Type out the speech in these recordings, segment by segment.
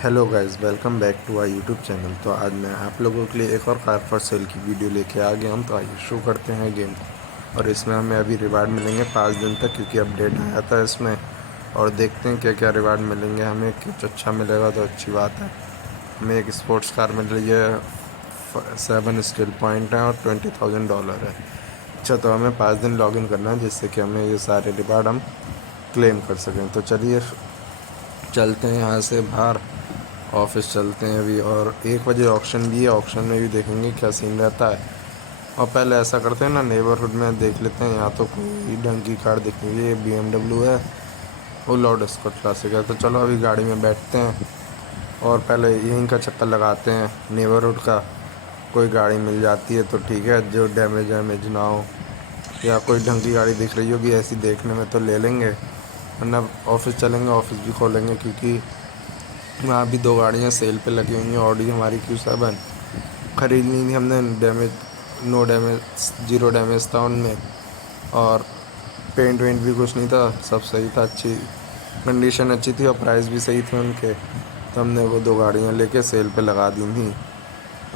Hello guys, welcome back to our YouTube channel. तो आज मैं आप लोगों के लिए एक और कार फॉर सेल की वीडियो लेके आ गया हूं। तो आइए शुरू करते हैं गेम को। और इसमें हमें अभी रिवार्ड मिलेंगे 5 दिन तक, क्योंकि अपडेट आया था इसमें। और देखते हैं क्या क्या रिवार्ड मिलेंगे हमें। कुछ अच्छा मिलेगा तो अच्छी बात है। हमें एक स्पोर्ट्स कार मिल रही है, 7 स्किल पॉइंट है और $20,000 है। अच्छा, तो हमें 5 दिन लॉग इन करना है, जिससे कि हमें ये सारे रिवार्ड हम क्लेम कर सकें। तो चलिए चलते हैं यहाँ से बाहर, ऑफिस चलते हैं अभी। और 1 बजे ऑक्शन भी है, ऑक्शन में भी देखेंगे क्या सीन रहता है। और पहले ऐसा करते हैं ना, नेबरहुड में देख लेते हैं। यहाँ तो कोई ढंग की कार दिख रही है, BMW है, वो लॉर्ड स्कॉट क्लासिक है। तो चलो अभी गाड़ी में बैठते हैं और पहले यहीं का चक्कर लगाते हैं नेबरहुड का। कोई गाड़ी मिल जाती है तो ठीक है, जो डैमेज वैमेज ना हो, या कोई ढंग की गाड़ी दिख रही होगी ऐसी देखने में तो ले लेंगे। वरना ऑफिस चलेंगे, ऑफिस भी खोलेंगे, क्योंकि वहाँ भी 2 गाड़ियाँ सेल पे लगी हुई हैं। ऑडी हमारी Q7 खरीदनी थी हमने, damage no damage, zero damage था उनमें। और पेंट वेंट भी कुछ नहीं था, सब सही था, अच्छी कंडीशन अच्छी थी और प्राइस भी सही थे उनके। तो हमने वो 2 गाड़ियाँ लेके सेल पे लगा दी थी।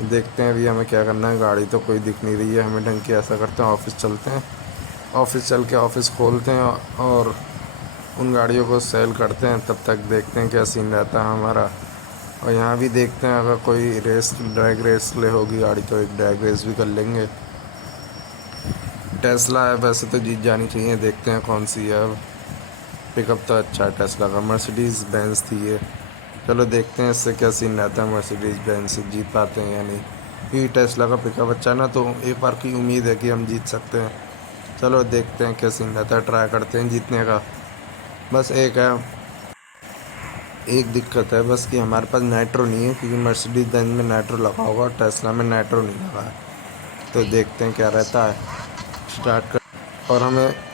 देखते हैं अभी हमें क्या करना है। गाड़ी तो कोई दिख नहीं रही है हमें ढंग की। ऐसा करते हैं ऑफिस चलते हैं, ऑफिस चल के ऑफिस खोलते हैं और उन गाड़ियों को सेल करते हैं। तब तक देखते हैं क्या सीन रहता है हमारा। और यहाँ भी देखते हैं, अगर कोई रेस, ड्रैग रेस ले होगी गाड़ी तो एक ड्रैग रेस भी कर लेंगे। टेस्ला है, वैसे तो जीत जानी चाहिए। देखते हैं कौन सी है। अब पिकअप तो अच्छा है टेस्ला का, मर्सिडीज़ बेंज थी ये। चलो देखते हैं इससे क्या सीन रहता है, मर्सिडीज़ बेंज से जीत पाते हैं या नहीं। क्योंकि टेस्ला का पिकअप अच्छा है ना, तो एक बार की उम्मीद है कि हम जीत सकते हैं। चलो देखते हैं क्या सीन रहता है, ट्राई करते हैं जीतने का। बस एक दिक्कत है बस, कि हमारे पास नाइट्रो नहीं है, क्योंकि मर्सिडीज बेंज में नाइट्रो लगा होगा और टेस्ला में नाइट्रो नहीं लगा है। तो देखते हैं क्या रहता है। स्टार्ट कर।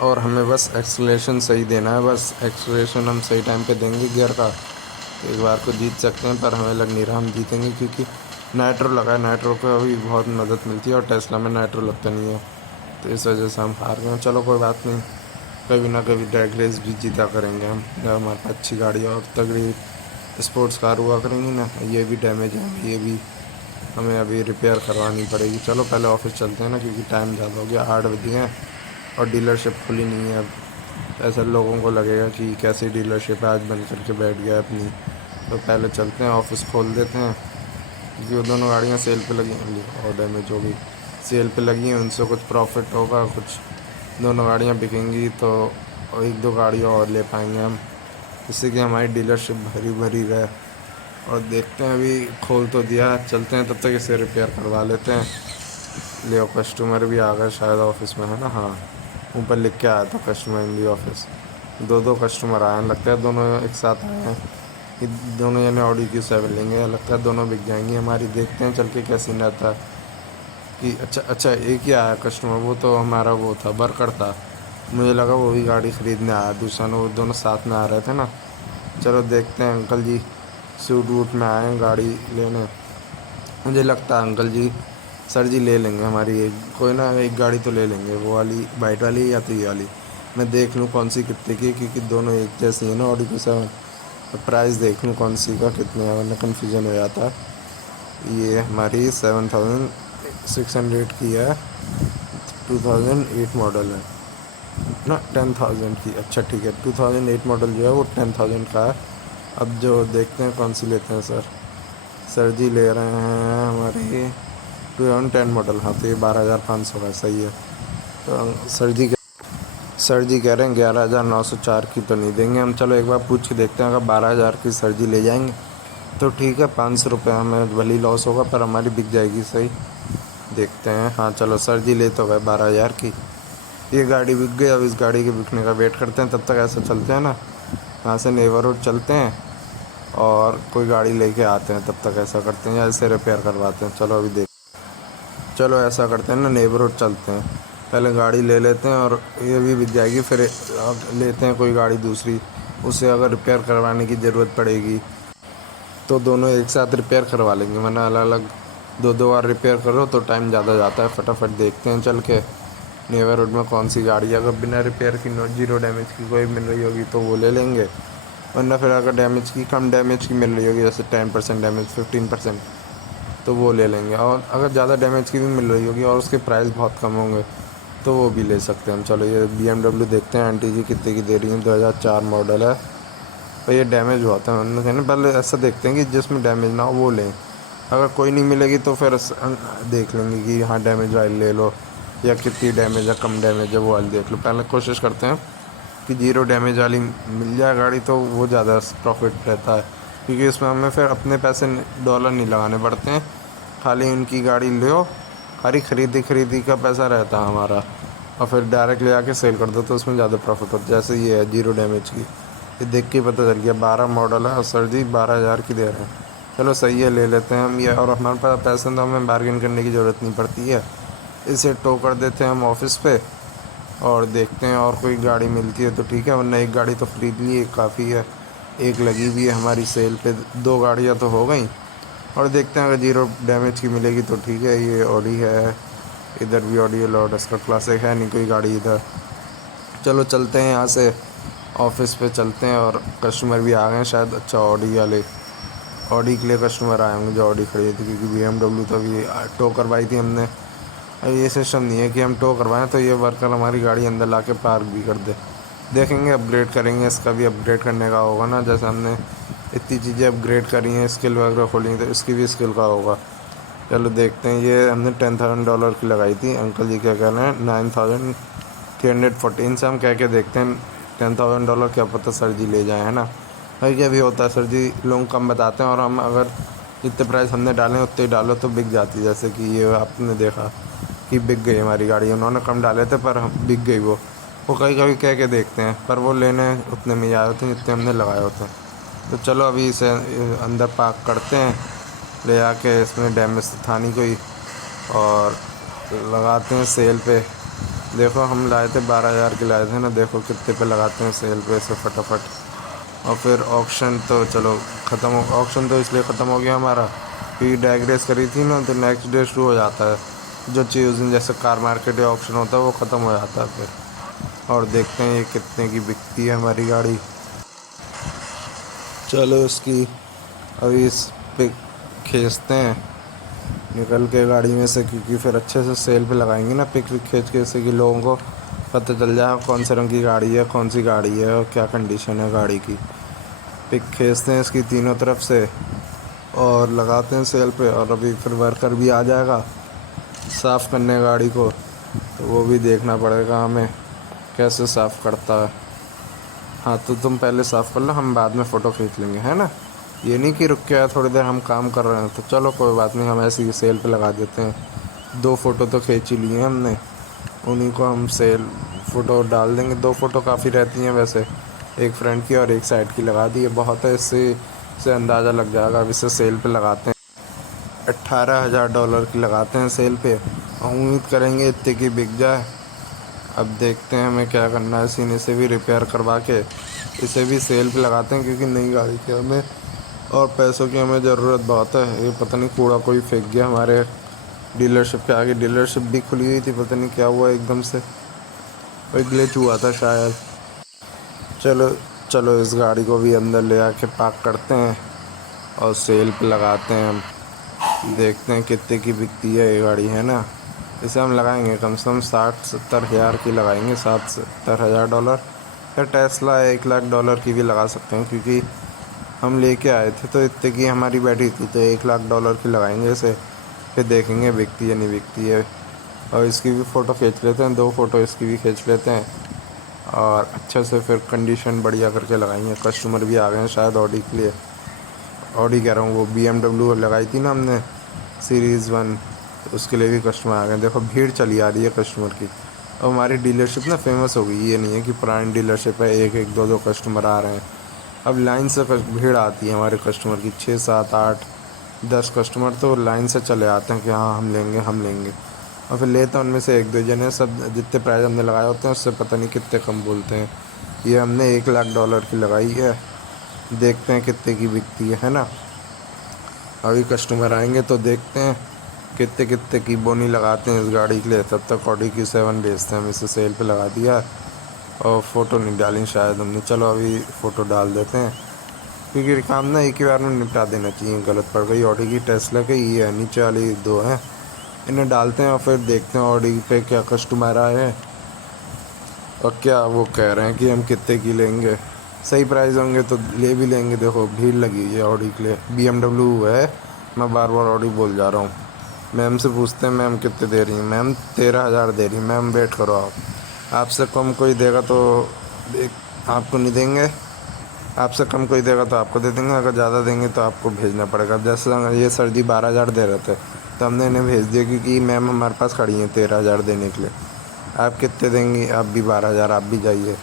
और हमें बस एक्सलेशन सही देना है। बस एक्सलेशन हम सही टाइम पे देंगे गियर का, तो एक बार को जीत सकते हैं। पर हमें लग नहीं रहा हम जीतेंगे, क्योंकि नाइट्रो लगा है। नाइट्रो को अभी बहुत मदद मिलती है और टेस्ला में नाइट्रो लगता नहीं है। तो इस वजह से हम हार गए। चलो कोई बात नहीं, कभी ना कभी ड्रैग रेस भी जीता करेंगे हम, जब हमारे पास अच्छी गाड़ी और तगड़ी स्पोर्ट्स कार हुआ करेंगी ना। ये भी डैमेज है, ये भी हमें अभी रिपेयर करवानी पड़ेगी। चलो पहले ऑफिस चलते हैं ना, क्योंकि टाइम ज़्यादा हो गया, 8 बज गए हैं और डीलरशिप खुली नहीं है अब। ऐसा लोगों को लगेगा कि कैसी डीलरशिप आज बंद करके बैठ गया अपनी। तो पहले चलते हैं, ऑफिस खोल देते हैं, क्योंकि वो दोनों गाड़ियाँ सेल पे लगी हैं और डैमेज हो गई। सेल पे लगी हैं, उनसे कुछ प्रॉफिट होगा, कुछ दोनों गाड़ियाँ बिकेंगी तो और 1-2 गाड़ियाँ और ले पाएंगे हम, जिससे कि हमारी डीलरशिप भरी भरी रहे। और देखते हैं, अभी खोल तो दिया, चलते हैं तब तक इसे रिपेयर करवा लेते हैं। ले कस्टमर भी आ गए शायद ऑफिस में, है ना। हाँ, ऊपर लिख के आया था customer in the office. 2-2 customer आए हैं, लगता है दोनों एक साथ आए हैं। ये दोनों जने ऑडी Q7 लेंगे, लगता है दोनों बिक जाएंगी हमारी। देखते हैं चल के क्या सीन रहता है। कि अच्छा अच्छा, एक ही आया कस्टमर, वो तो हमारा वो था, वर्कर था। मुझे लगा वो भी गाड़ी ख़रीदने आया, दूसरा ने, वो दोनों साथ में आ रहे थे ना। चलो देखते हैं, अंकल जी सूट वूट में आए हैं गाड़ी लेने। मुझे लगता है अंकल जी, सर जी ले लेंगे हमारी एक, कोई ना एक गाड़ी तो ले लेंगे, वो वाली वाइट वाली या तो ये वाली। मैं देख लूँ कौन सी कितने की है, क्योंकि दोनों एक जैसी है ना ऑडी Q7। तो प्राइस देख लूँ कौन सी का कितने है, वरना कन्फ्यूज़न हो जाता है। ये हमारी 7,600 की है, 2008 मॉडल है ना, 10,000 की। अच्छा ठीक है, 2008 मॉडल जो है वो 10,000 का है। अब जो देखते हैं कौन सी लेते हैं सर। सर जी ले रहे हैं हमारी 2010 मॉडल। हाँ, तो ये 12,500 का सही है। तो सर जी कह रहे हैं 11,904 की तो नहीं देंगे हम। चलो एक बार पूछ के देखते हैं, अगर 12,000 की सर जी ले जाएंगे तो ठीक है, 500 रुपये हमें भली लॉस होगा, पर हमारी बिक जाएगी सही। देखते हैं। हाँ चलो, सर जी ले तो गए 12,000 की, ये गाड़ी बिक गई। अब इस गाड़ी के बिकने का वेट करते हैं। तब तक ऐसा चलते हैं ना, यहाँ से नेबरहुड चलते हैं और कोई गाड़ी लेके आते हैं। तब तक ऐसा करते हैं, या इसे रिपेयर करवाते हैं। चलो अभी देख, चलो ऐसा करते हैं ना, नेबरहुड चलते हैं, पहले गाड़ी ले लेते हैं और ये भी बिक जाएगी। फिर अब लेते हैं कोई गाड़ी दूसरी, उसे अगर रिपेयर करवाने की ज़रूरत पड़ेगी तो दोनों एक साथ रिपेयर करवा लेंगे। वरना अलग अलग 2-2 बार रिपेयर करो तो टाइम ज़्यादा जाता है। फटाफट देखते हैं चल के नेबरहुड में कौन सी गाड़ी है, अगर बिना रिपेयर की, नो, जीरो डैमेज की कोई मिल रही होगी तो वो ले लेंगे। वरना फिर अगर डैमेज की कम डैमेज की मिल रही होगी, जैसे 10% डैमेज, 15%, तो वो ले लेंगे। और अगर ज़्यादा डैमेज की भी मिल रही होगी और उसके प्राइस बहुत कम होंगे तो वो भी ले सकते हैं हम। चलो ये BMW देखते हैं आंटी जी कितने की दे रही हैं। 2004 मॉडल है, तो ये डैमेज हुआ था। मैंने कहा पहले ऐसा देखते हैं कि जिसमें डैमेज ना हो वो लें। अगर कोई नहीं मिलेगी तो फिर देख लेंगे कि हाँ डैमेज वाली ले लो, या कितनी डैमेज है, कम डैमेज है, वो वाली देख लो। पहले कोशिश करते हैं कि जीरो डैमेज वाली मिल जाए गाड़ी, तो वो ज़्यादा प्रॉफिट रहता है, क्योंकि इसमें हमें फिर अपने पैसे डॉलर नहीं लगाने पड़ते हैं, खाली उनकी गाड़ी लो, खाली खरीदी का पैसा रहता है हमारा, और फिर डायरेक्ट ले आके सेल कर दो तो उसमें ज़्यादा प्रॉफिट होता है। जैसे ये है जीरो डैमेज की, ये देख के ही पता चल गया। 12 मॉडल है और सर जी 12,000 की दे रहे हैं। चलो सही है, ले लेते हैं हम ये। और हमारे पास पैसे तो हमें बार्गेन करने की ज़रूरत नहीं पड़ती है। इसे टो कर देते हैं हम ऑफिस पे, और देखते हैं और कोई गाड़ी मिलती है तो ठीक है, वरना एक गाड़ी तो खरीद ली, एक काफ़ी है। एक लगी हुई है हमारी सेल पे, 2 गाड़ियाँ तो हो गई। और देखते हैं अगर जीरो डैमेज की मिलेगी तो ठीक है। ये ऑडी है, इधर भी ऑडी है, लॉटस का क्लासिक है नहीं कोई गाड़ी इधर। चलो चलते हैं यहाँ से, ऑफिस पे चलते हैं। और कस्टमर भी आ गए हैं शायद। अच्छा ऑडी वाले, ऑडी के लिए कस्टमर आए होंगे जो ऑडी खरीदी थी, क्योंकि BMW तो अभी टो करवाई थी हमने। और ये सिस्टम नहीं है कि हम टो करवाएं तो ये वर्कर हमारी गाड़ी अंदर ला के पार्क भी कर दे। देखेंगे, अपग्रेड करेंगे, इसका भी अपग्रेड करने का होगा ना। जैसे हमने इतनी चीज़ें अपग्रेड करी हैं, स्किल वगैरह खोली तो इसकी भी स्किल का होगा। चलो देखते हैं। ये हमने $10,000 की लगाई थी, अंकल जी क्या कह रहे हैं 9,314 से हम कह के देखते हैं। $10,000 क्या पता सर जी ले जाएँ, है ना भाई। क्या भी होता है, सर जी लोग कम बताते हैं, और हम अगर जितने प्राइस हमने डाले उतने ही डालो तो बिक जाती। जैसे कि ये आपने देखा कि बिक गई हमारी गाड़ी, उन्होंने कम डाले थे पर हम बिक गई। वो कभी कभी कह के देखते हैं, पर वो लेने उतने में ही आए होते हैं जितने हमने लगाए होते हैं। तो चलो अभी इसे अंदर पार्क करते हैं, ले आके। इसमें डैमेज तो था नहीं कोई, और लगाते हैं सेल पे। देखो हम लाए थे 12,000 के लाए थे ना, देखो कितने पे लगाते हैं सेल पे इसे फटाफट। और फिर ऑक्शन तो चलो ख़त्म हो, ऑक्शन तो इसलिए ख़त्म हो गया हमारा क्योंकि डैग रेस करी थी ना, तो नेक्स्ट डे शुरू हो जाता है। जो चीज़ उस दिन जैसे कार मार्केट या ऑक्शन होता है वो ख़त्म हो जाता है फिर। और देखते हैं ये कितने की बिकती है हमारी गाड़ी। चलो इसकी अभी इस पे खींचते हैं निकल के गाड़ी में से, क्योंकि फिर अच्छे से सेल पे लगाएंगे ना पिक विक खींच के, जैसे कि लोगों को पता चल जाए कौन से रंग की गाड़ी है, कौन सी गाड़ी है और क्या कंडीशन है गाड़ी की। पिक खींचते हैं इसकी तीनों तरफ से और लगाते हैं सेल पे। और अभी फिर वर्कर भी आ जाएगा साफ़ करने गाड़ी को, तो वो भी देखना पड़ेगा हमें कैसे साफ़ करता है। हाँ तो तुम पहले साफ़ कर लो, हम बाद में फ़ोटो खींच लेंगे, है ना। ये नहीं कि रुक के आया थोड़ी देर हम काम कर रहे हैं। तो चलो कोई बात नहीं, हम ऐसे ही सेल पे लगा देते हैं। 2 फ़ोटो तो खींच ही लिए हमने, उन्हीं को हम सेल फ़ोटो डाल देंगे। 2 फ़ोटो काफ़ी रहती हैं वैसे, एक फ्रंट की और एक साइड की लगा दी है, बहुत है। इससे से अंदाज़ा लग जाएगा। अब इसे सेल पे लगाते हैं, $18,000 की लगाते हैं सेल पे, और उम्मीद करेंगे इतने की बिक जाए। अब देखते हैं हमें क्या करना है। सीने से भी रिपेयर करवा के इसे भी सेल पे लगाते हैं, क्योंकि नई गाड़ी की हमें और पैसों की हमें ज़रूरत बहुत है। ये पता नहीं कूड़ा कोई फेंक गया हमारे डीलरशिप के आगे। डीलरशिप भी खुली हुई थी, पता नहीं क्या हुआ एकदम से, कोई ग्लिच हुआ था शायद। चलो चलो इस गाड़ी को भी अंदर ले आके पार्क करते हैं और सेल पे लगाते हैं हम। देखते हैं कितने की बिकती है ये गाड़ी, है ना। इसे हम लगाएंगे कम से कम 60-70 हज़ार की लगाएंगे, $60-70 हज़ार। या टेस्ला $1,00,000 की भी लगा सकते हैं, क्योंकि हम लेके आए थे तो इतने की हमारी बैटरी थी, तो $1,00,000 की लगाएंगे इसे। फिर देखेंगे बिकती है नहीं बिकती है। और इसकी भी फ़ोटो खींच लेते हैं, 2 फ़ोटो इसकी भी खींच लेते हैं, और अच्छे से फिर कंडीशन बढ़िया करके लगाएंगे। कस्टमर भी आ गए हैं शायद ऑडी के लिए, ऑडी कह रहा हूँ, वो BMW लगाई थी ना हमने सीरीज़ 1, तो उसके लिए भी कस्टमर आ गए। देखो भीड़ चली आ रही है कस्टमर की। अब हमारी डीलरशिप ना फेमस हो गई, ये नहीं है कि पुरानी डीलरशिप है, एक एक 2-2 कस्टमर आ रहे हैं। अब लाइन से भीड़ आती है हमारे कस्टमर की, 6 7 8 10 कस्टमर तो लाइन से चले आते हैं कि हाँ हम लेंगे हम लेंगे। और फिर लेते हैं उनमें से 1-2 जने, सब जितने प्राइस हमने लगाए होते हैं उससे पता नहीं कितने कम बोलते हैं। ये हमने $1,00,000 की लगाई है, देखते हैं कितने की बिकती है ना। अभी कस्टमर आएंगे तो देखते हैं कितने कितने की बोनी लगाते हैं इस गाड़ी के लिए। तब तक ऑडी Q7 बेचते हैं हम, इसे सेल पे लगा दिया। और फ़ोटो नहीं डाली शायद हमने। चलो अभी फ़ोटो डाल देते हैं, क्योंकि काम ना एक ही बार में निपटा देना चाहिए। गलत पड़ गई ऑडी की, टेस्ला की, ये है नीचे वाली दो हैं, इन्हें डालते हैं और फिर देखते हैं ऑडी पे क्या कस्टमर आए हैं और क्या वो कह रहे हैं कि हम कितने की लेंगे। सही प्राइस होंगे तो ले भी लेंगे। देखो भीड़ लगी हुई है ऑडी के लिए। BMW है, मैं बार बार ऑडी बोल जा रहा हूँ। मैम से पूछते हैं मैम कितने दे रही हैं। मैम 13,000 दे रही हैं। मैम वेट करो आप, आपसे कम कोई देगा तो आपको नहीं देंगे, आपसे कम कोई देगा तो आपको दे देंगे, अगर ज़्यादा देंगे तो आपको भेजना पड़ेगा। जैसे ये सर जी 12,000 दे रहे थे तो हमने इन्हें भेज दिया, क्योंकि मैम हमारे पास खड़ी हैं 13,000 देने के लिए। आप कितने देंगी? आप भी 12,000, आप भी जाइए।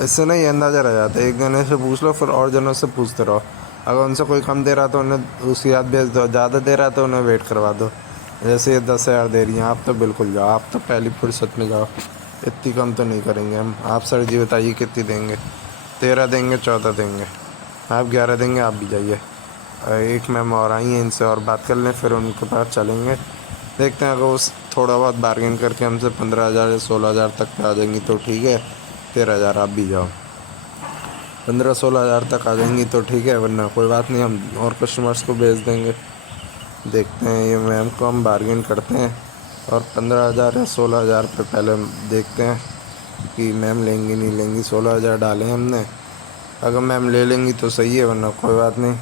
इससे ना ये अंदाज़ा रह जाता है, एक जने से पूछ लो फिर और जनों से पूछते रहो। अगर उनसे कोई कम दे रहा तो उन्हें उसकी याद भेज दो, ज़्यादा दे रहा तो उन्हें वेट करवा दो। जैसे ये 10,000 दे रही हैं, आप तो बिल्कुल जाओ, आप तो पहली फुर्सत में जाओ, इतनी कम तो नहीं करेंगे हम। आप सर जी बताइए कितनी देंगे? 13 देंगे, 14 देंगे, आप 11 देंगे, आप भी जाइए। एक मैम और आई हैं, इनसे और बात कर लें, फिर उनके पास चलेंगे। देखते हैं अगर वो थोड़ा बहुत बार्गेन करके हमसे 15,000 या 16,000 तक पे आ जाएंगी तो ठीक है, 13,000 आप भी जाओ। 15-16,000 तक आ जाएंगी तो ठीक है, वरना कोई बात नहीं, हम और कस्टमर्स को भेज देंगे। देखते हैं ये मैम को हम बार्गेन करते हैं और 15,000 या 16,000 पे पहले देखते हैं कि मैम लेंगी नहीं लेंगी। 16,000 डाले हमने, अगर मैम ले लेंगी तो सही है, वरना कोई बात नहीं,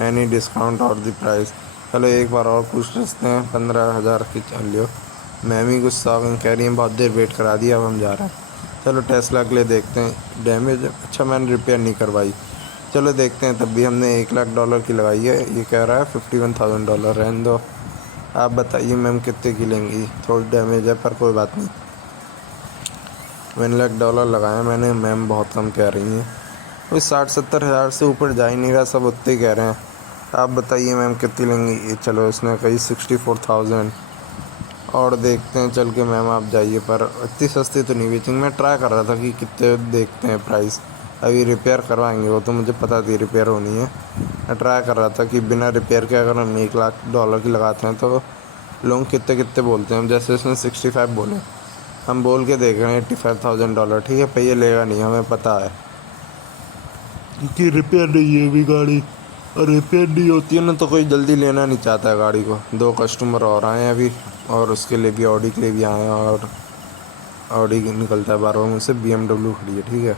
एनी डिस्काउंट और दी प्राइस। चलो एक बार और पूछ लेते हैं। 15,000 की चल लियो। मैम ही गुस्सा हो गई, कह रही हैं बहुत देर वेट करा दिया, अब हम जा रहे हैं। चलो टेस्ला के लिए देखते हैं। डैमेज, अच्छा मैंने रिपेयर नहीं करवाई, चलो देखते हैं। तब भी हमने $1,00,000 की लगाई है, ये कह रहा है $51,000। रहने दो, आप बताइए मैम कितने की लेंगी? थोड़ी डैमेज है पर कोई बात नहीं। $1,00,000 लगाया मैंने, मैम बहुत कम कह रही हैं। वही 60-70 हज़ार से ऊपर जा ही नहीं रहा, सब उतने कह रहे हैं। आप बताइए मैम कितनी लेंगी? चलो इसने कही 64,000 और देखते हैं चल के। मैम आप जाइए, पर इतनी सस्ती तो नहीं बेचेंगे। मैं ट्राई कर रहा था कि कितने देखते हैं प्राइस। अभी रिपेयर करवाएंगे, वो तो मुझे पता थी रिपेयर होनी है। मैं ट्राई कर रहा था कि बिना रिपेयर के अगर हम $1,00,000 की लगाते हैं तो लोग कितने कितने बोलते हैं। जैसे इसने 65 बोले, हम बोल के देख रहे हैं $85,000। ठीक है, पे ये लेगा नहीं, हमें पता है कि रिपेयर नहीं है अभी गाड़ी, और रिपेयर नहीं होती है ना तो कोई जल्दी लेना नहीं चाहता है गाड़ी को। 2 कस्टमर और आए हैं अभी, और उसके लिए भी, ऑडी के लिए भी आए हैं, और ऑडी निकलता है बार बार मुझसे। BMW खड़ी है। ठीक है,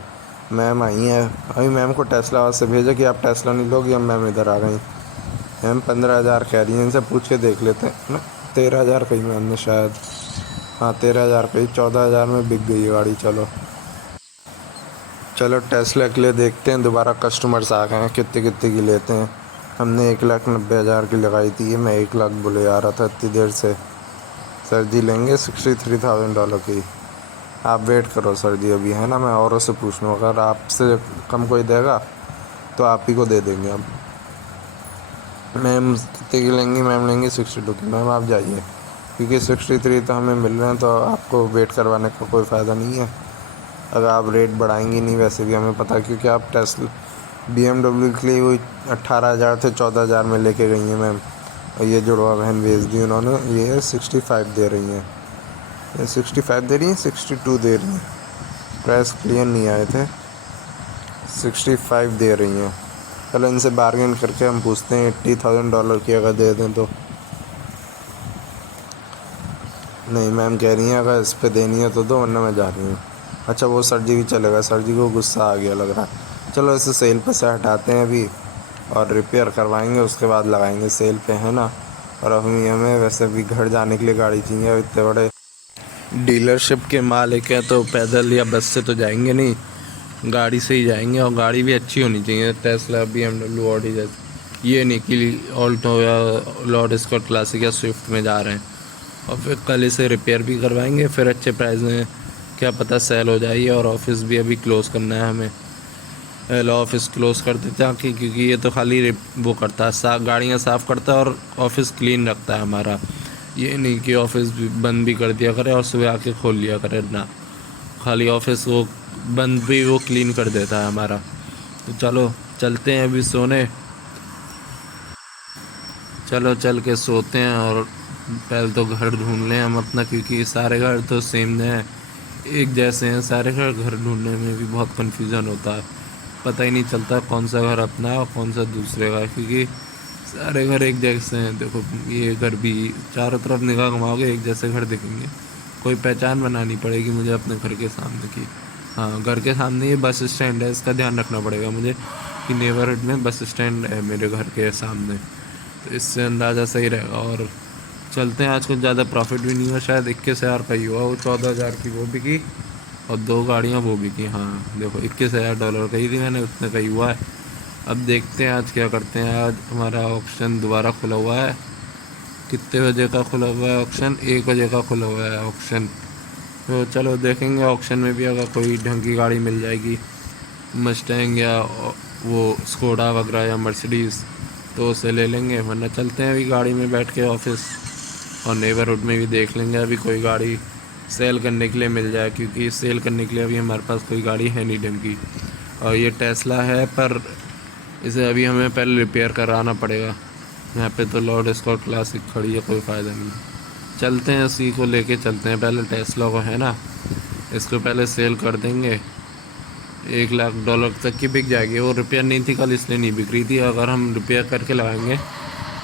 मैम आई हैं अभी। मैम को टेस्ला से भेजा कि आप टेस्ला नहीं लोगी, अब मैम इधर आ गई। मैम 15,000 कह रही हैं, इनसे पूछ के देख लेते हैं ना। 13,000 कही मैम ने शायद, हाँ 13,000 कही, 14,000 में बिक गई है गाड़ी। चलो चलो टेस्ला के लिए देखते हैं। दोबारा कस्टमर्स आ गए हैं, कितने कितने की लेते हैं। हमने 1,90,000 की लगाई थी, ये मैं 1,00,000 बोले आ रहा था इतनी देर से। सर जी लेंगे $63,000 की। आप वेट करो सर जी, अभी है ना, मैं औरों से पूछ लूँ, अगर आपसे कम कोई देगा तो आप ही को दे देंगे हम। मैम कितने की लेंगी? मैम लेंगी 62 की। मैम आप जाइए, क्योंकि 63 तो हमें मिल रहे हैं, तो आपको वेट करवाने का कोई फ़ायदा नहीं है। अगर आप रेट बढ़ाएंगी नहीं, वैसे भी हमें पता है, क्योंकि आप टेस्ला BMW के लिए वही 18,000 थे, 14,000 में लेके गई हैं मैम। और ये जुड़वा बहन भेज दी उन्होंने, ये 65 दे रही हैं। ये 65 दे रही हैं, 62 दे रही हैं, प्राइस क्लियर नहीं आए थे। 65 दे रही हैं। चलो इनसे बार्गेन करके हम पूछते हैं $80,000 की अगर दे दें तो। नहीं मैम कह रही हैं अगर इस पे देनी है तो दो, वरना मैं जा रही हूँ। अच्छा वो सर जी भी चलेगा, सर जी को गुस्सा आ गया लग रहा है। चलो इसे सेल पे से हटाते हैं अभी, और रिपेयर करवाएंगे, उसके बाद लगाएंगे सेल पे, है ना। और अभी हमें वैसे भी घर जाने के लिए गाड़ी चाहिए। इतने बड़े डीलरशिप के मालिक हैं तो पैदल या बस से तो जाएंगे नहीं, गाड़ी से ही जाएंगे। और गाड़ी भी अच्छी होनी चाहिए, टेस्ला, BMW, ऑडी जैसे। ये नहीं कि ऑल्टो या लॉर्ड स्कॉट क्लासिक या स्विफ्ट में जा रहे हैं और फिर कल इसे रिपेयर भी करवाएंगे, फिर अच्छे प्राइस में क्या पता सेल हो जाए। और ऑफिस भी अभी क्लोज़ करना है हमें, ऑफिस क्लोज़ कर देते हैं क्योंकि ये तो खाली वो करता है, गाड़ियाँ साफ़ करता है और ऑफिस क्लीन रखता है हमारा। ये नहीं कि ऑफिस भी बंद भी कर दिया करे और सुबह आके खोल लिया करे ना, खाली ऑफिस वो बंद भी वो क्लीन कर देता है हमारा। तो चलो चलते हैं अभी सोने, चलो चल के सोते हैं। और पहले तो घर ढूंढ लें हम अपना, क्योंकि सारे घर तो सेम हैं, एक जैसे हैं सारे घर। घर ढूंढने में भी बहुत कन्फ्यूज़न होता है, पता ही नहीं चलता कौन सा घर अपना है और कौन सा दूसरे का है, क्योंकि सारे घर एक जैसे हैं। देखो ये घर भी, चारों तरफ निगाह घुमाओगे एक जैसे घर दिखेंगे। कोई पहचान बनानी पड़ेगी मुझे अपने घर के सामने की। हाँ, घर के सामने ये बस स्टैंड है, इसका ध्यान रखना पड़ेगा मुझे कि नेबरहुड में बस स्टैंड है मेरे घर के सामने, तो इससे अंदाज़ा सही रहेगा। और चलते हैं, आज कुछ ज़्यादा प्रॉफिट भी नहीं हुआ, शायद 21,000 का ही हुआ। वो 14,000 की वो बिकी और 2 गाड़ियाँ वो बिकी। हाँ देखो, $21,000 का ही थी मैंने, उतने का ही हुआ है। अब देखते हैं आज क्या करते हैं। आज हमारा ऑक्शन दोबारा खुला हुआ है। कितने बजे का खुला हुआ है ऑक्शन? 1 बजे का खुला हुआ है ऑक्शन। तो चलो देखेंगे ऑक्शन में भी अगर कोई ढंग की गाड़ी मिल जाएगी, मस्टैंग या वो स्कोडा वगैरह या मर्सिडीज़, तो उसे ले लेंगे। वरना चलते हैं अभी गाड़ी में बैठ के ऑफिस, और नेबरहुड में भी देख लेंगे अभी कोई गाड़ी सेल करने के लिए मिल जाए, क्योंकि सेल करने के लिए अभी हमारे पास कोई गाड़ी है नहीं ढंग की। और ये टेस्ला है, पर इसे अभी हमें पहले रिपेयर कराना पड़ेगा। यहाँ पे तो लॉर्ड स्कॉट क्लासिक खड़ी है, कोई फ़ायदा नहीं। चलते हैं उसी को लेके चलते हैं, पहले टेस्ला को है ना, इसको पहले सेल कर देंगे। $1,00,000 तक की बिक जाएगी। वो रिपेयर नहीं थी कल, इसलिए नहीं बिक रही थी। अगर हम रिपेयर करके लगाएंगे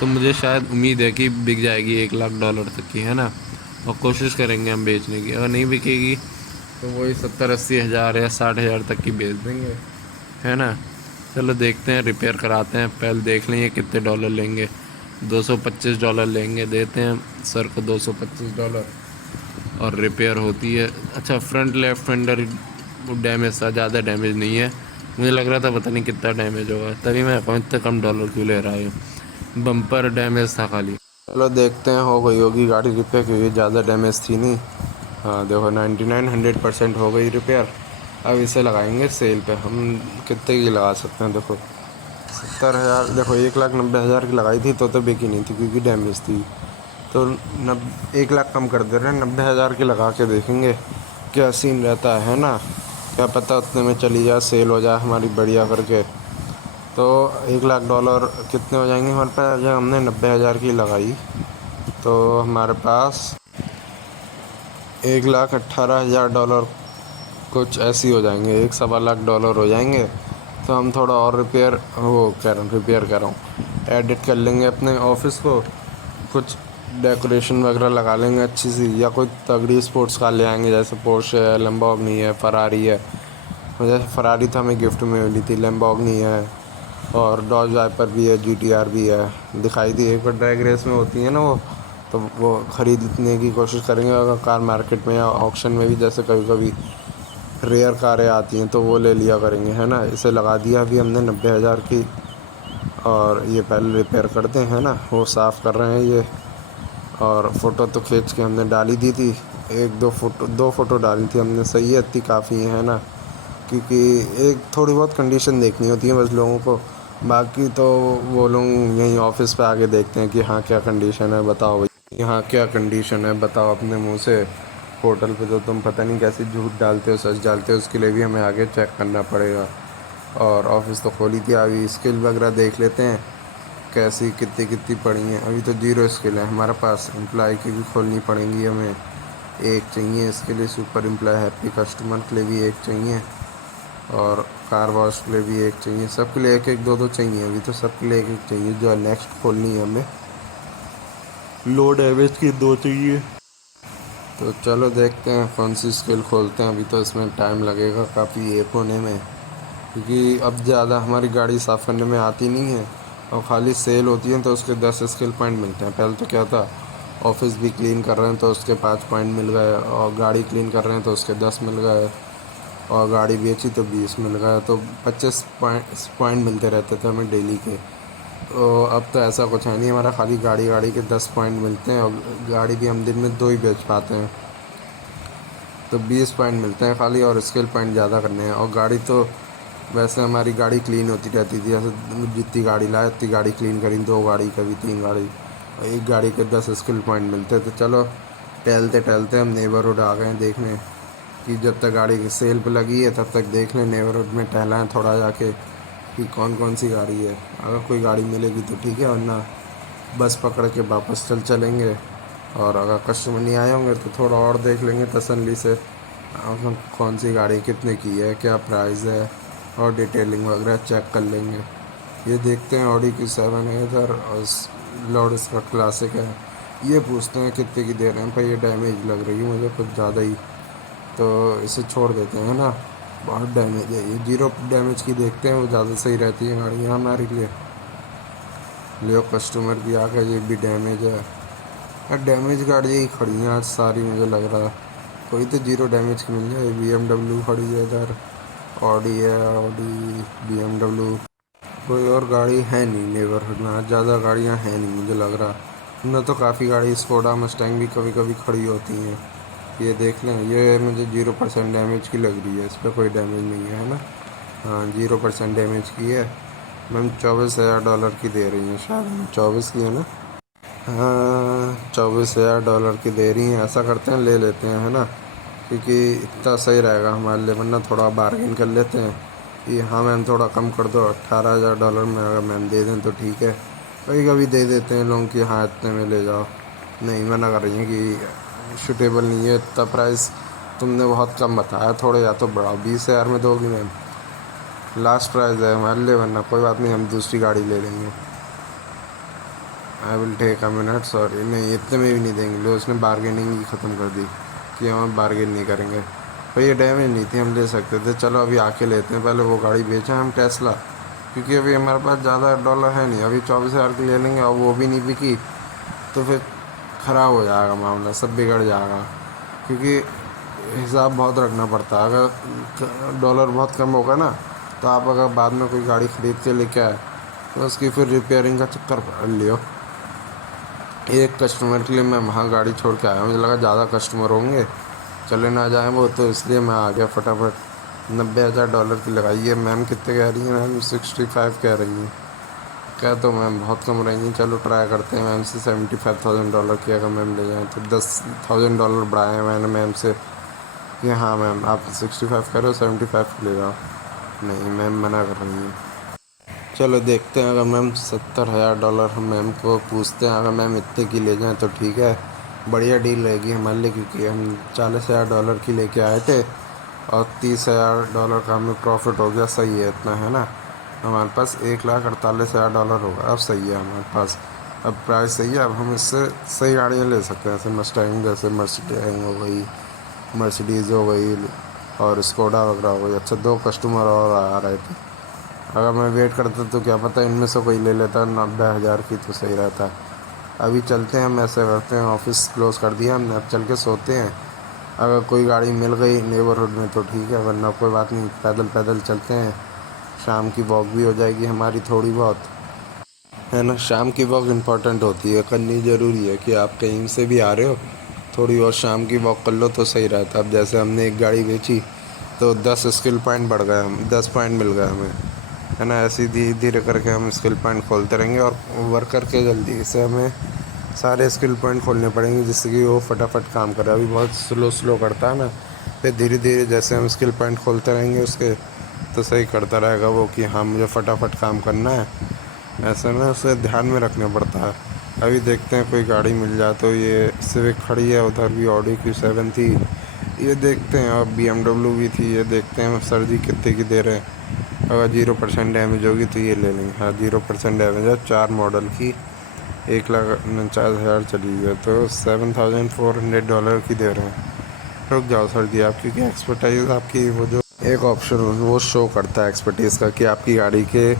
तो मुझे शायद उम्मीद है कि बिक जाएगी $1,00,000 तक की, है ना। और कोशिश करेंगे हम बेचने की। अगर नहीं बिकेगी तो वही 70-80 हज़ार या 60 हज़ार तक की बेच देंगे, है ना। चलो देखते हैं, रिपेयर कराते हैं। पहले देख लेंगे कितने डॉलर लेंगे। $225 लेंगे, देते हैं सर को $225 और रिपेयर होती है। अच्छा, फ्रंट लेफ्ट फेंडर डैमेज था, ज़्यादा डैमेज नहीं है। मुझे लग रहा था पता नहीं कितना डैमेज होगा, तभी मैं इतने कम डॉलर क्यों ले रहा हूँ। बम्पर डैमेज था खाली। चलो देखते हैं हो गई होगी गाड़ी रिपेयर, क्योंकि ज़्यादा डैमेज थी नहीं। हाँ देखो 99-100% हो गई रिपेयर। अब इसे लगाएंगे सेल पे। हम कितने की लगा सकते हैं? देखो 70,000, देखो 1,90,000 की लगाई थी तो बिकी नहीं थी क्योंकि डैमेज थी। तो 1 लाख कम कर दे रहे हैं, 90,000 की लगा के देखेंगे क्या सीन रहता है ना। क्या पता उतने में चली जाए, सेल हो जाए हमारी बढ़िया करके। तो $1,00,000 कितने हो जाएंगे हमारे पास? जब हमने 90,000 की लगाई तो हमारे पास $1,18,000 कुछ ऐसी हो जाएंगे, 1 सवा लाख डॉलर हो जाएंगे। तो हम थोड़ा और रिपेयर कर रहा हूँ, एडिट कर लेंगे अपने ऑफिस को, कुछ डेकोरेशन वगैरह लगा लेंगे अच्छी सी, या कोई तगड़ी स्पोर्ट्स कार ले आएंगे, जैसे पोर्शे है, लैम्बोर्गिनी है, फरारी है। जैसे फरारी तो हमें गिफ्ट में मिली थी, लैम्बोर्गिनी है और डॉज वाइपर भी है, GTR भी है। दिखाई थी एक बार ड्रैग रेस में होती है ना वो, तो वो ख़रीदने की कोशिश करेंगे अगर कार मार्केट में या ऑक्शन में भी, जैसे कभी कभी रेयर कारें आती हैं तो वो ले लिया करेंगे, है ना। इसे लगा दिया अभी हमने 90,000 की। और ये पहले रिपेयर करते हैं ना, वो साफ़ कर रहे हैं ये। और फ़ोटो तो खींच के हमने डाली दी थी, 2 फ़ोटो डाली थी हमने, सही है, इतनी काफ़ी है ना। क्योंकि एक थोड़ी बहुत कंडीशन देखनी होती है बस लोगों को, बाकी तो वो लोग यहीं ऑफिस पे आके देखते हैं कि हाँ क्या कंडीशन है बताओ भाई, यहाँ क्या कंडीशन है बताओ अपने मुंह से। होटल पे तो तुम पता नहीं कैसे झूठ डालते हो सच डालते हो, उसके लिए भी हमें आगे चेक करना पड़ेगा। और ऑफिस तो खोली थी, अभी स्किल वगैरह देख लेते हैं कैसी कितनी कितनी पड़ी हैं। अभी तो 0 स्किल है हमारे पास। एम्प्लॉय की भी खोलनी पड़ेंगी हमें, एक चाहिए इसके लिए, सुपर एम्प्लॉय हैप्पी कस्टमर के लिए भी एक चाहिए, और कार वॉश के लिए भी एक चाहिए। सबके लिए एक एक दो दो चाहिए, अभी तो सबके लिए एक एक चाहिए। जो नेक्स्ट खोलनी है हमें, लो डैमेज की 2 चाहिए। तो चलो देखते हैं कौन सी स्किल खोलते हैं। अभी तो इसमें टाइम लगेगा काफ़ी एक होने में, क्योंकि अब ज़्यादा हमारी गाड़ी साफ़ करने में आती नहीं है, और ख़ाली सेल होती है तो उसके 10 स्किल पॉइंट मिलते हैं। पहले तो क्या था, ऑफिस भी क्लीन कर रहे हैं तो उसके 5 पॉइंट मिल गए, और गाड़ी क्लीन कर रहे हैं तो उसके 10 मिल गए, और गाड़ी बेची तो 20 मिल गया। तो 25 पॉइंट मिलते रहते थे हमें डेली के। तो अब तो ऐसा कुछ है नहीं हमारा, खाली गाड़ी गाड़ी के 10 पॉइंट मिलते हैं, और गाड़ी भी हम दिन में 2 ही बेच पाते हैं, तो 20 पॉइंट मिलते हैं खाली। और स्किल पॉइंट ज़्यादा करने हैं। और गाड़ी तो वैसे हमारी गाड़ी क्लीन होती रहती थी, जैसे जितनी गाड़ी लाए उतनी गाड़ी क्लीन करी, 2 गाड़ी कभी 3 गाड़ी, और एक गाड़ी के 10 स्किल पॉइंट मिलते। तो चलो टहलते टहलते हम नेबरहुड आ गए हैं देखने, कि जब तक गाड़ी की सेल पे लगी है तब तक देख लें, नेबरहुड में टहलाएं थोड़ा जाके कि कौन कौन सी गाड़ी है। अगर कोई गाड़ी मिलेगी तो ठीक है, वरना बस पकड़ के वापस चलेंगे। और अगर कस्टमर नहीं आए होंगे तो थोड़ा और देख लेंगे तसल्ली से, और कौन सी गाड़ी कितने की है, क्या प्राइस है, और डिटेलिंग वगैरह चेक कर लेंगे। ये देखते हैं ऑडी Q7 है इधर, और लॉर्ड स्कॉट क्लासिक है। ये पूछते हैं कितने की दे रहे हैं, पर ये डैमेज लग रही है मुझे कुछ ज़्यादा ही, तो इसे छोड़ देते हैं ना। बहुत डैमेज है ये, 0 डैमेज की देखते हैं, वो ज़्यादा सही रहती है गाड़ियाँ हमारे लिए। लियो कस्टमर की आ गई, ये भी डैमेज है। यार डैमेज गाड़ियाँ ही खड़ी हैं आज सारी, मुझे लग रहा है। कोई तो 0 डैमेज की मिल जाए। BMW खड़ी है इधर, ऑडी है, ऑडी, BMW। कोई और गाड़ी है नहीं नेबरहुड में आज, ज़्यादा गाड़ियाँ हैं नहीं मुझे लग रहा। न तो काफ़ी गाड़ी स्कोडा मस्टैंग भी कभी कभी खड़ी होती हैं। ये देख लें, ये मुझे 0% डैमेज की लग रही है, इस पर कोई डैमेज नहीं है ना। हाँ 0% डैमेज की है। मैम $24,000 की दे रही हैं, शायद 24 की है ना। हाँ $24,000 की दे रही हैं। ऐसा करते हैं, ले लेते हैं है ना, क्योंकि इतना सही रहेगा हमारे लिए। वरना थोड़ा बार्गेन कर लेते हैं कि हाँ मैम थोड़ा कम कर दो, $18,000 में अगर मैम दे दें तो ठीक है। कभी कभी दे देते हैं लोग कि हाँ इतने में ले जाओ। नहीं, मना कर रही हैं कि सूटेबल नहीं है इतना प्राइस, तुमने बहुत कम बताया, थोड़े या तो बढ़ाओ। 20,000 में दोगी मैम, लास्ट प्राइस है हमारे लिए। वरना कोई बात नहीं, हम दूसरी गाड़ी ले लेंगे। I will take a minute, sorry. नहीं इतने में भी नहीं देंगे लोग, उसने बार्गेनिंग ही ख़त्म कर दी कि हम बार्गेन नहीं करेंगे। भाई ये डैमेज नहीं थी, हम ले सकते थे। चलो अभी आके लेते हैं, पहले वो गाड़ी बेचें हम टेस्ला, क्योंकि अभी हमारे पास ज़्यादा डॉलर है नहीं। अभी 24,000 की ले लेंगे और वो भी नहीं बिकी तो फिर ख़राब हो जाएगा मामला, सब बिगड़ जाएगा। क्योंकि हिसाब बहुत रखना पड़ता है। अगर डॉलर बहुत कम होगा ना, तो आप अगर बाद में कोई गाड़ी ख़रीद के लेके आए तो उसकी फिर रिपेयरिंग का चक्कर पकड़ लियो। एक कस्टमर के लिए मैं वहाँ गाड़ी छोड़ के आया, मुझे लगा ज़्यादा कस्टमर होंगे चले ना जाए वो, तो इसलिए मैं आ गया फटाफट। $90,000 की लगाई है। मैम कितने कह रही हैं? मैम 65 कह रही हैं। क्या तो मैम बहुत कम रही हैं। चलो ट्राई करते हैं मैम से $75,000 की, अगर मैम ले जाएँ तो $10,000 बढ़ाए हैं मैंने मैम से कि हाँ मैम आप 65 कह रहे हो, 75 ले जाओ। नहीं मैम मना कर रही हैं। चलो देखते हैं, अगर मैम $70,000 हम मैम को पूछते हैं, अगर मैम इतने की ले जाएं तो ठीक है, बढ़िया डील रहेगी हमारे लिए। क्योंकि हम $40,000 की लेके आए थे और $30,000 का हमें प्रॉफिट हो गया। सही है इतना, है ना। हमारे पास $1,48,000 होगा, अब सही है हमारे पास। अब प्राइस सही है, अब हम इससे सही गाड़ियाँ ले सकते हैं, जैसे मस्टैंग, जैसे मर्सिडीज हो गई, मर्सिडीज़ हो गई, और स्कोडा वगैरह हो गई। अच्छा 2 कस्टमर और आ रहे थे, अगर मैं वेट करता तो क्या पता इनमें से कोई ले लेता 90,000 की, तो सही रहता। अभी चलते हैं, हम ऐसे करते हैं, ऑफिस क्लोज़ कर दिया हमने, अब चल के सोते हैं। अगर कोई गाड़ी मिल गई नेबरहुड में तो ठीक है, वरना कोई बात नहीं, पैदल पैदल चलते हैं। शाम की वॉक भी हो जाएगी हमारी थोड़ी बहुत, है ना। शाम की वॉक इम्पॉर्टेंट होती है, करनी ज़रूरी है। कि आप कहीं से भी आ रहे हो, थोड़ी और शाम की वॉक कर लो तो सही रहता। अब जैसे हमने एक गाड़ी बेची तो 10 स्किल पॉइंट बढ़ गए, हम 10 पॉइंट मिल गए हमें, है ना। ऐसे धीरे धीरे करके हम स्किल पॉइंट खोलते रहेंगे, और वर्क करके जल्दी से हमें सारे स्किल पॉइंट खोलने पड़ेंगे, जिससे कि वो फटाफट काम करे। अभी बहुत स्लो स्लो करता है ना, फिर धीरे धीरे जैसे हम स्किल पॉइंट खोलते रहेंगे उसके, तो सही करता रहेगा वो कि हाँ मुझे फटाफट काम करना है। ऐसे में उसे ध्यान में रखना पड़ता है। अभी देखते हैं कोई गाड़ी मिल जाए तो। ये सिविक खड़ी है, उधर भी ऑडी Q7 थी, ये देखते हैं। और BMW भी थी, ये देखते हैं सर जी कितने की दे रहे हैं। अगर 0% डैमेज होगी तो ये ले लेंगे। हाँ 0% डैमेज है, 4 मॉडल की, 1,49,000 चली है, तो $7,400 की दे रहे हैं। रुक जाओ सर जी, आप क्योंकि एक्सपर्टाइज आपकी वो जो एक ऑप्शन वो शो करता है एक्सपर्टीज़ का, कि आपकी गाड़ी के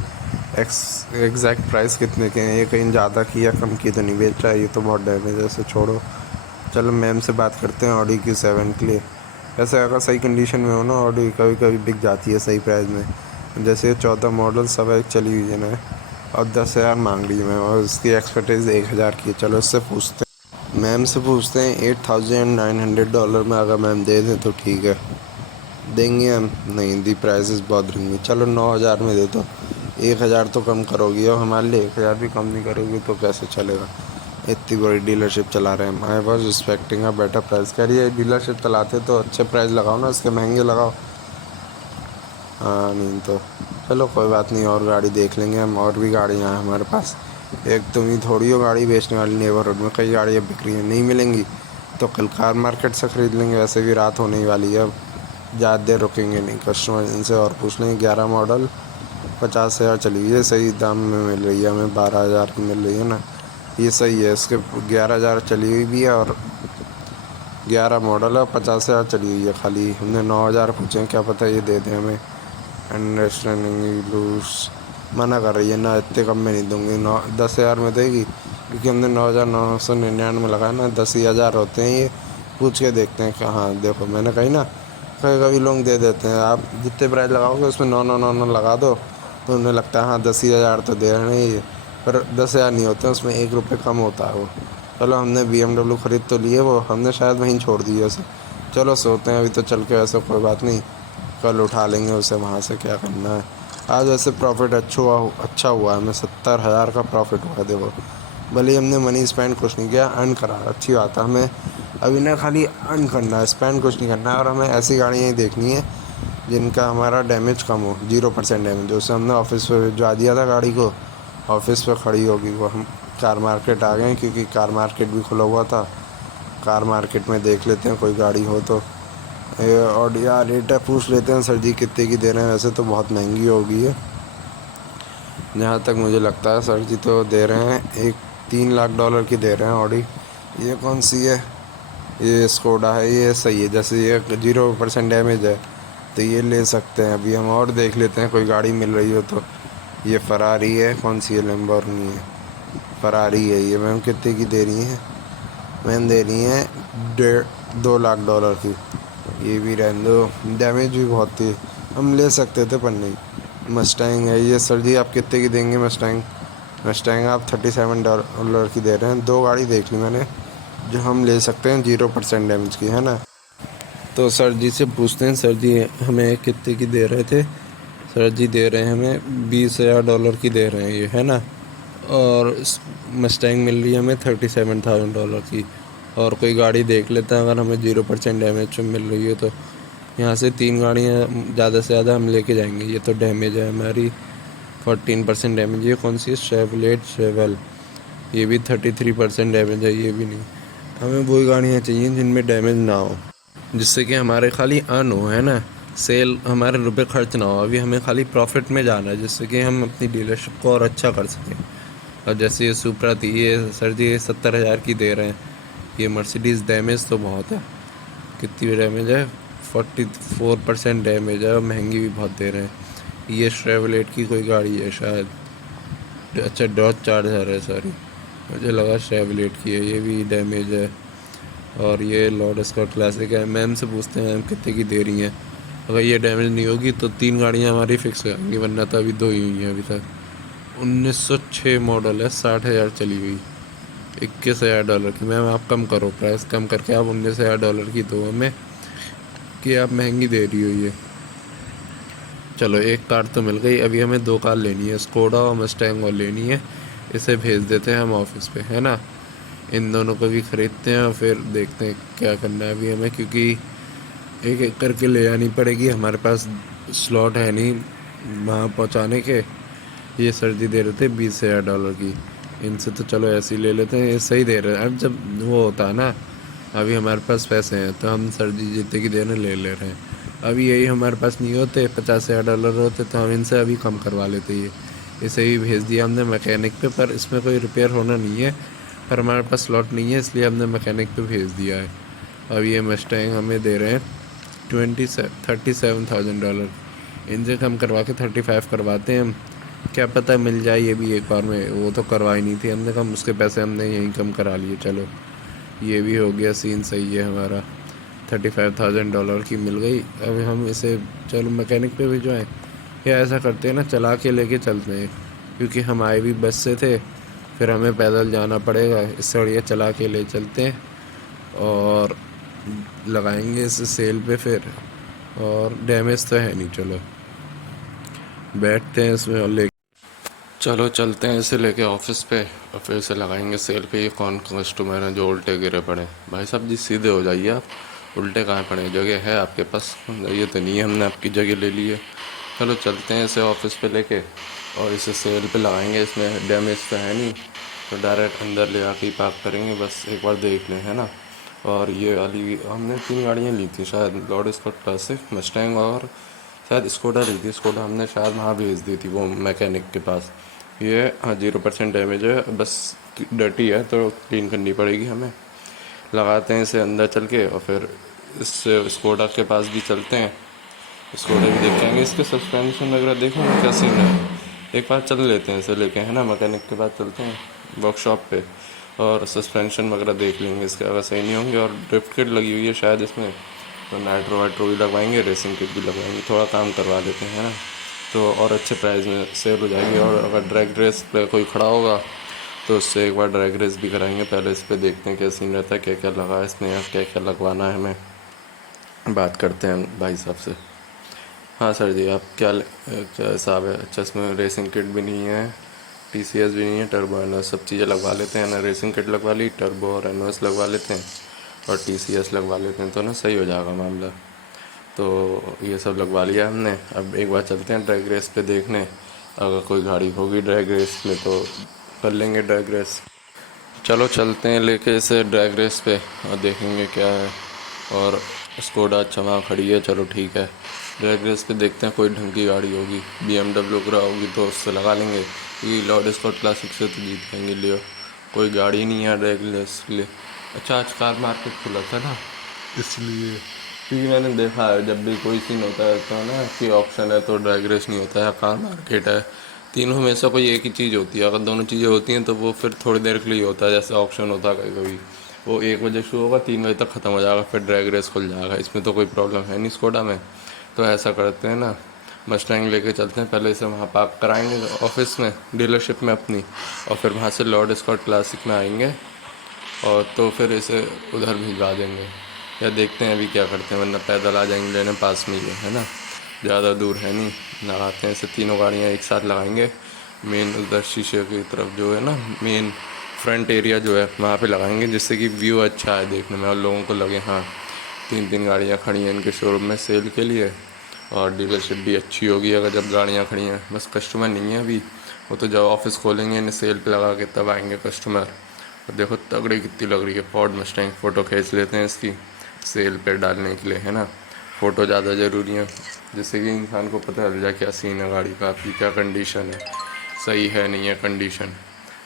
एग्जैक्ट प्राइस कितने के हैं। ये कहीं ज़्यादा की या कम की तो नहीं बेच रहा है, ये तो बहुत डैमेज है, इसे छोड़ो। चलो मैम से बात करते हैं ऑडी Q7 के लिए। ऐसे अगर सही कंडीशन में हो ना, ऑडी कभी कभी बिक जाती है सही प्राइस में। जैसे 14 मॉडल सब एक चली हुई है ना, और 10,000 मांग रही है मैम, और उसकी एक्सपर्टीज़ 1,000 की है। चलो इससे पूछते हैं, मैम से पूछते हैं। $8,900 में अगर मैम दे दें तो ठीक है, देंगे हम। नहीं दी, प्राइसेस बहुत रहेंगी। चलो 9,000 में दे दो, 1,000 तो कम करोगी, और हमारे लिए 1,000 भी कम नहीं करोगी तो कैसे चलेगा। इतनी बड़ी डीलरशिप चला रहे हैं, I was respecting a better price. कह रही है डीलरशिप चलाते तो अच्छे प्राइस लगाओ ना, इसके महंगे लगाओ। हाँ नहीं तो चलो कोई बात नहीं, और गाड़ी देख लेंगे हम। और भी गाड़ियाँ हैं हमारे पास, एक तुम ही थोड़ी हो गाड़ी बेचने वाली। नेबरहुड में कई गाड़ियाँ बिक रही हैं, नहीं मिलेंगी तो कल कार मार्केट से ख़रीद लेंगे। वैसे भी रात होने ही वाली है, अब ज़्यादा देर रुकेंगे नहीं। कस्टमर इनसे और पूछ लेंगे। 11 मॉडल 50,000 चली हुई है, सही दाम में मिल रही है हमें, 12,000 की मिल रही है ना, ये सही है। इसके 11,000 चली हुई भी है और 11 मॉडल है, 50,000 चली हुई है। खाली हमने 9,000 पूछे, क्या पता ये दे दें हमें। अंडरस्टैंडिंग लूज मना कर रही है ना, इतने कम में नहीं दूँगी, 10,000 में देगी, क्योंकि हमने 9,999 में लगाया ना। 10,000 होते हैं ये, पूछ के देखते हैं। कहाँ देखो, मैंने कही ना, कभी कभी लोग दे देते हैं। आप जितने प्राइस लगाओगे उसमें 9,999 लगा दो, तो उन्हें लगता है हाँ 10,000 तो दे रहे हैं ये, पर 10,000 नहीं होते, उसमें 1 रुपये कम होता है वो। चलो, हमने BMW ख़रीद तो लिए, वो हमने शायद वहीं छोड़ दी है उसे। चलो सोते हैं अभी तो चल के, वैसे कोई बात नहीं, कल उठा लेंगे उसे वहाँ से, क्या करना है। आज वैसे प्रॉफिट अच्छा हुआ हमें, 70,000 का प्रॉफिट हुआ। देखो, भले ही हमने मनी स्पेंड कुछ नहीं किया, अर्न करा, अच्छी बात है। हमें अभी ना खाली अर्न करना है, स्पेंड कुछ नहीं करना है। और हमें ऐसी गाड़ियाँ ही देखनी है जिनका हमारा डैमेज कम हो, 0% डैमेज। जैसे हमने ऑफिस पे भिजवा दिया था गाड़ी को, ऑफिस पे खड़ी होगी वो। हम कार मार्केट आ गए, क्योंकि कार मार्केट भी खुला हुआ था। कार मार्केट में देख लेते हैं कोई गाड़ी हो तो। और यार रेट पूछ लेते हैं, सर जी कितने की दे रहे हैं। वैसे तो बहुत महंगी होगी है, जहाँ तक मुझे लगता है। सर जी तो दे रहे हैं 3 लाख डॉलर की दे रहे हैं ऑडी। ये कौन सी है? ये स्कोडा है, ये सही है। जैसे ये 0% डैमेज है, तो ये ले सकते हैं। अभी हम और देख लेते हैं कोई गाड़ी मिल रही हो तो। ये फरारी है, कौन सी है? लैम्बोर्गिनी है, फरारी है ये। मैम कितने की दे रही हैं? मैम दे रही हैं 2 लाख डॉलर की। ये भी रहने दो, डैमेज भी बहुत थी, हम ले सकते थे पर नहीं। मस्टैंग है ये। सर जी आप कितने की देंगे मस्टैंग? मस्टैंग आप 37 डॉलर की दे रहे हैं। 2 गाड़ी देख ली मैंने जो हम ले सकते हैं 0% डैमेज की, है ना। तो सर जी से पूछते हैं, सर जी हमें कितने की दे रहे थे? सर जी दे रहे हैं हमें 20,000 डॉलर की दे रहे हैं ये, है ना। और मस्टैंग मिल रही है हमें 37,000 डॉलर की। और कोई गाड़ी देख लेते हैं अगर हमें 0% डैमेज मिल रही है तो। यहाँ से 3 गाड़ियाँ ज़्यादा से ज़्यादा हम लेके जाएंगे। ये तो डैमेज है हमारी, 14% डैमेज। ये कौन सी है? शेवलेट शेवल, ये भी 33% डैमेज है। ये भी नहीं, हमें वही गाड़ियाँ चाहिए जिनमें डैमेज ना हो, जिससे कि हमारे खाली अर्न हो, है ना। सेल, हमारे रुपए खर्च ना हो। अभी हमें खाली प्रॉफिट में जाना है, जिससे कि हम अपनी डीलरशिप को और अच्छा कर सकें। और जैसे ये सुपरा थी, ये सर जी 70,000 की दे रहे हैं। ये मर्सिडीज़ डैमेज तो बहुत है। कितनी डैमेज है? 44% डैमेज है, और महंगी भी बहुत दे रहे हैं। ये शेवलेट की कोई गाड़ी है शायद, अच्छा डॉज चार्जर है, सॉरी, मुझे लगा शेवलेट की है। ये भी डैमेज है। और ये लॉर्ड स्कॉट क्लासिक है। मैम से पूछते हैं मैम कितने की दे रही हैं। अगर ये डैमेज नहीं होगी तो 3 गाड़ियाँ हमारी फिक्स हो जाएंगी, वरना तो अभी 2 ही हुई हैं अभी तक। 1906 मॉडल है, 60,000 चली हुई, 21,000 डॉलर की। मैम आप कम करो, प्राइस कम करके आप 19,000 डॉलर की दो हमें, कि आप महंगी दे रही हो ये। चलो, एक कार तो मिल गई। अभी हमें 2 कार लेनी है, स्कोडा और मस्टैंग और लेनी है। इसे भेज देते हैं हम ऑफिस पे, है ना। इन दोनों को भी ख़रीदते हैं और फिर देखते हैं क्या करना है अभी हमें, क्योंकि एक एक करके ले आनी पड़ेगी। हमारे पास स्लॉट है नहीं वहाँ पहुँचाने के। ये सर जी दे रहे थे 20,000 डॉलर की। इनसे तो चलो ऐसे ही ले लेते हैं, ये सही दे रहे हैं। अब जब वो होता है ना, अभी हमारे पास पैसे हैं तो हम सर जी जितने की देने ले ले रहे हैं। अभी यही हमारे पास नहीं होते, 50,000 डॉलर होते तो हम इनसे अभी कम करवा लेते। ये इसे ही भेज दिया हमने मैकेनिक पे, पर इसमें कोई रिपेयर होना नहीं है। पर हमारे पास स्लॉट नहीं है, इसलिए हमने मैकेनिक पे भेज दिया है। अब ये मस्टैंग हमें दे रहे हैं 37,000 डॉलर। इनसे कम करवा के 35 करवाते हैं हम, क्या पता मिल जाए ये भी एक बार में। वो तो करवाई नहीं थी हमने, कम उसके पैसे हमने यहीं कम करा लिए। चलो, ये भी हो गया, सीन सही है हमारा। 35,000 डॉलर की मिल गई। अब हम इसे चलो मैकेनिक पे भिजवाएं, या ऐसा करते हैं ना, चला के लेके चलते हैं, क्योंकि हम आए भी बस से थे, फिर हमें पैदल जाना पड़ेगा। इससे बढ़िया चला के ले चलते हैं और लगाएंगे इसे सेल पे फिर। और डैमेज तो है नहीं, चलो बैठते हैं इसमें और ले, चलो चलते हैं इसे लेके ऑफिस पे और फिर इसे लगाएंगे सेल पे। ये कौन कस्टमर है जो उल्टे गिरे पड़े? भाई साहब जी सीधे हो जाइए आप, उल्टे कहाँ पड़े? जगह है आपके पास? ये तो नहीं है, हमने आपकी जगह ले ली है। चलो चलते हैं इसे ऑफिस पे लेके और इसे सेल पे लगाएंगे। इसमें डैमेज तो है नहीं, तो डायरेक्ट अंदर ले आके ही पार्क करेंगे। बस एक बार देख लें, है ना। और ये वाली हमने 3 गाड़ियाँ ली थी शायद, लॉर्ड स्कॉट क्लासिक, मस्टैंग और शायद स्कोडा ली थी। स्कोडा हमने शायद वहाँ भेज दी थी वो मैकेनिक के पास। ये हाँ 0% डैमेज है, बस डर्टी है तो क्लीन करनी पड़ेगी हमें। लगाते हैं इसे अंदर चल के और फिर इससे स्कोडा के पास भी चलते हैं, स्कोडा भी देखेंगे, इसके सस्पेंशन वगैरह देखेंगे क्या सीन है। एक बार चल लेते हैं इसे लेके, है ना, मैकेनिक के पास चलते हैं वर्कशॉप पे और सस्पेंशन वगैरह देख लेंगे इसके, अगर सही नहीं होंगे। और ड्रिफ्ट किट लगी हुई है शायद इसमें, तो नाइट्रो वाइट्रो भी लगवाएंगे, रेसिंग किट भी लगवाएंगे, थोड़ा काम करवा देते हैं, है ना, तो और अच्छे प्राइस में सेल हो जाएगी। और अगर ड्रैग रेस पे कोई खड़ा होगा तो उससे एक बार ड्रैग रेस भी कराएंगे। पहले इस पर देखते हैं क्या सीन रहता है, क्या क्या लगा है इसमें या क्या क्या लगवाना है हमें। बात करते हैं भाई साहब से। हाँ सर जी, आप क्या हिसाब है? अच्छा, इसमें रेसिंग किट भी नहीं है, TCS भी नहीं है, टर्बो एनओएस सब चीज़ें लगवा लेते हैं ना। रेसिंग किट लगवा ली, टर्बो और एनओएस लगवा लेते हैं और TCS लगवा लेते हैं, तो ना सही हो जाएगा मामला। तो ये सब लगवा लिया हमने। अब एक बार चलते हैं ड्रैग रेस पे देखने, अगर कोई गाड़ी होगी ड्रैग रेस में तो कर लेंगे ड्रैग रेस। चलो चलते हैं लेके इसे ड्रैग रेस पे और देखेंगे क्या है। और स्कोडा अच्छा वहाँ खड़ी है, चलो ठीक है। ड्रैग रेस पे देखते हैं कोई ढंग की गाड़ी होगी, BMW वगैरह होगी तो उससे लगा लेंगे, क्योंकि लॉर्ड स्कॉट क्लासिक से तो जीत पाएंगे। लियो कोई गाड़ी नहीं है ड्रैग रेस के लिए। अच्छा, आज कार मार्केट खुला था ना, इसलिए, क्योंकि मैंने देखा है जब भी कोई सीन होता है तो ना कि ऑप्शन है तो ड्रैग रेस नहीं होता है, कार मार्केट है, तीनों में से कोई एक ही चीज़ होती है। अगर दोनों चीज़ें होती हैं तो वो फिर थोड़ी देर के लिए होता है, जैसे ऑप्शन होता है कभी कभी, वो 1 बजे शुरू होगा 3 बजे तक ख़त्म हो जाएगा, फिर ड्रैग रेस खुल जाएगा। इसमें तो कोई प्रॉब्लम है नहीं स्कोडा में। तो ऐसा करते हैं ना, मस्टैंग लेके चलते हैं, पहले इसे वहाँ पार्क कराएंगे ऑफिस में, डीलरशिप में अपनी, और फिर वहाँ से लॉर्ड स्कॉट क्लासिक में आएंगे और तो फिर इसे उधर भिजवा देंगे, या देखते हैं अभी क्या करते हैं, वरना पैदल आ जाएंगे लेने, पास में ही है ना, ज़्यादा दूर है नहीं। लगाते हैं इसे, तीनों गाड़ियाँ एक साथ लगाएंगे। मेन उधर शीशे की तरफ जो है ना, मेन फ्रंट एरिया जो है वहाँ पे लगाएंगे, जिससे कि व्यू अच्छा है देखने में और लोगों को लगे हाँ 3 गाड़ियाँ खड़ी हैं इनके शोरूम में सेल के लिए। और डीलरशिप भी अच्छी होगी अगर जब गाड़ियाँ खड़ी हैं, बस कस्टमर नहीं है अभी, वो तो जब ऑफिस खोलेंगे इन्हें सेल पे लगा के तब आएंगे कस्टमर। और देखो तगड़ी कितनी लग रही है फोर्ड मस्टैंग, फ़ोटो खींच लेते हैं इसकी सेल पे डालने के लिए, है ना। फ़ोटो ज़्यादा ज़रूरी है, जिससे कि इंसान को पता चल जाए क्या सीन है गाड़ी का, आपकी क्या कंडीशन है, सही है नहीं है कंडीशन।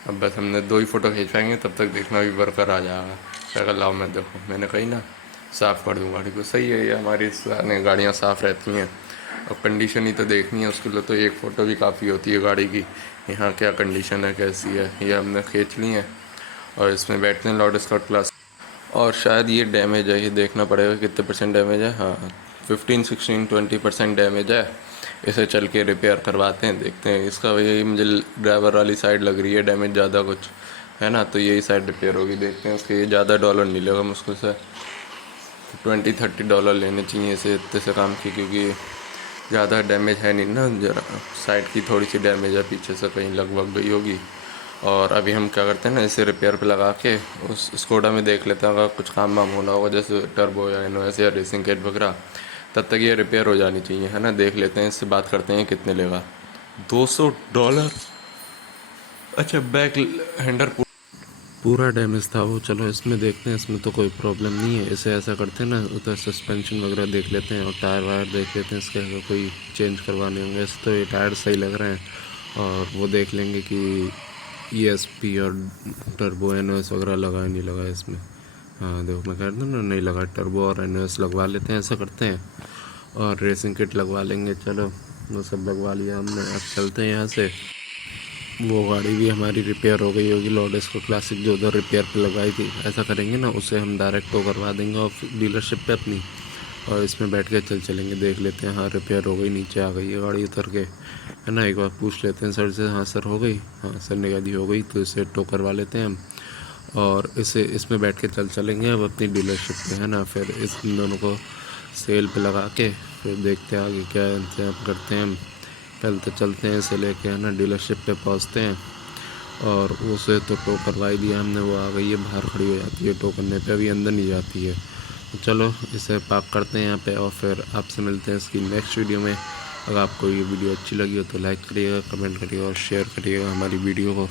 अब बस हमने 2 ही फ़ोटो खींचवाएंगे, तब तक देखना भी वर्कर आ जाएगा। क्या लाओ, मैं देखो मैंने कही ना साफ़ कर दूँ गाड़ी को, सही है ये हमारी गाड़ियाँ साफ़ रहती हैं। और कंडीशन ही तो देखनी है, उसके लिए तो एक फ़ोटो भी काफ़ी होती है गाड़ी की, यहाँ क्या कंडीशन है कैसी है, ये हमने खींच ली है। और इसमें बैठते हैं लॉर्ड स्कॉट क्लास। और शायद ये डैमेज है, ये देखना पड़ेगा कितने % डैमेज है। हाँ 15, 16, 20% डैमेज है। इसे चल के रिपेयर करवाते हैं, देखते हैं इसका। यही मुझे ड्राइवर वाली साइड लग रही है डैमेज ज़्यादा कुछ, है ना, तो यही साइड रिपेयर होगी, देखते हैं उसके। ये ज़्यादा डॉलर नहीं लेगा मुश्किल से $20-30 लेने चाहिए इसे इतने से काम की, क्योंकि ज़्यादा डैमेज है नहीं ना, जरा साइड की थोड़ी सी डैमेज है पीछे से कहीं लगभग गई होगी। और अभी हम क्या करते हैं ना, इसे रिपेयर पे लगा के उस स्कोडा में देख लेते हैं, अगर कुछ काम वाम होना होगा जैसे टर्बो या एनओएस या रेसिंग किट वगैरह, तब तक ये रिपेयर हो जानी चाहिए, है ना। देख लेते हैं, इससे बात करते हैं कितने लेगा। $200। अच्छा, बैक हैंडर पूरा डैमेज था वो। चलो इसमें देखते हैं, इसमें तो कोई प्रॉब्लम नहीं है। इसे ऐसा करते हैं ना, उधर सस्पेंशन वगैरह देख लेते हैं और टायर वायर देख लेते हैं इसके, अगर कोई चेंज करवाने होंगे। इस तो ये टायर सही लग रहे हैं। और वो देख लेंगे कि ESP और टर्बो एनओएस वगैरह लगा नहीं लगा इसमें। हाँ देखो मैं कह रहा था ना, नहीं लगा, टर्बो और एनओएस लगवा लेते हैं, ऐसा करते हैं। और रेसिंग किट लगवा लेंगे। चलो वो सब लगवा लिया हमने, अब चलते हैं यहाँ से। वो गाड़ी भी हमारी रिपेयर हो गई होगी, लॉर्ड स्कॉट क्लासिक जो उधर रिपेयर पे लगाई थी। ऐसा करेंगे ना, उसे हम डायरेक्ट तो करवा देंगे और डीलरशिप पे अपनी, और इसमें बैठ के चलेंगे, देख लेते हैं। हाँ रिपेयर हो गई, नीचे आ गई है गाड़ी उतर के, है ना। एक बार पूछ लेते हैं सर से, हाँ सर हो गई, हाँ सर ने कह दी हो गई, तो इसे टो करवा लेते हैं हम। और इसे इसमें बैठ के चलेंगे अब अपनी डीलरशिप पे, है ना। फिर इस दोनों को सेल पे लगा के फिर देखते हैं आगे क्या इंतजाम करते हैं हम। पहले तो चलते हैं इसे लेके, है ना, डीलरशिप पे पहुंचते हैं। और उसे तो टो करवा ही दिया हमने, वो आ गई है, बाहर खड़ी हो जाती है टो करने पे, अभी अंदर नहीं जाती है। तो चलो इसे पार्क करते हैं यहाँ पे और फिर आपसे मिलते हैं इसकी नेक्स्ट वीडियो में। अगर आपको ये वीडियो अच्छी लगी हो तो लाइक करिएगा, कमेंट करिएगा और शेयर करिएगा हमारी वीडियो को।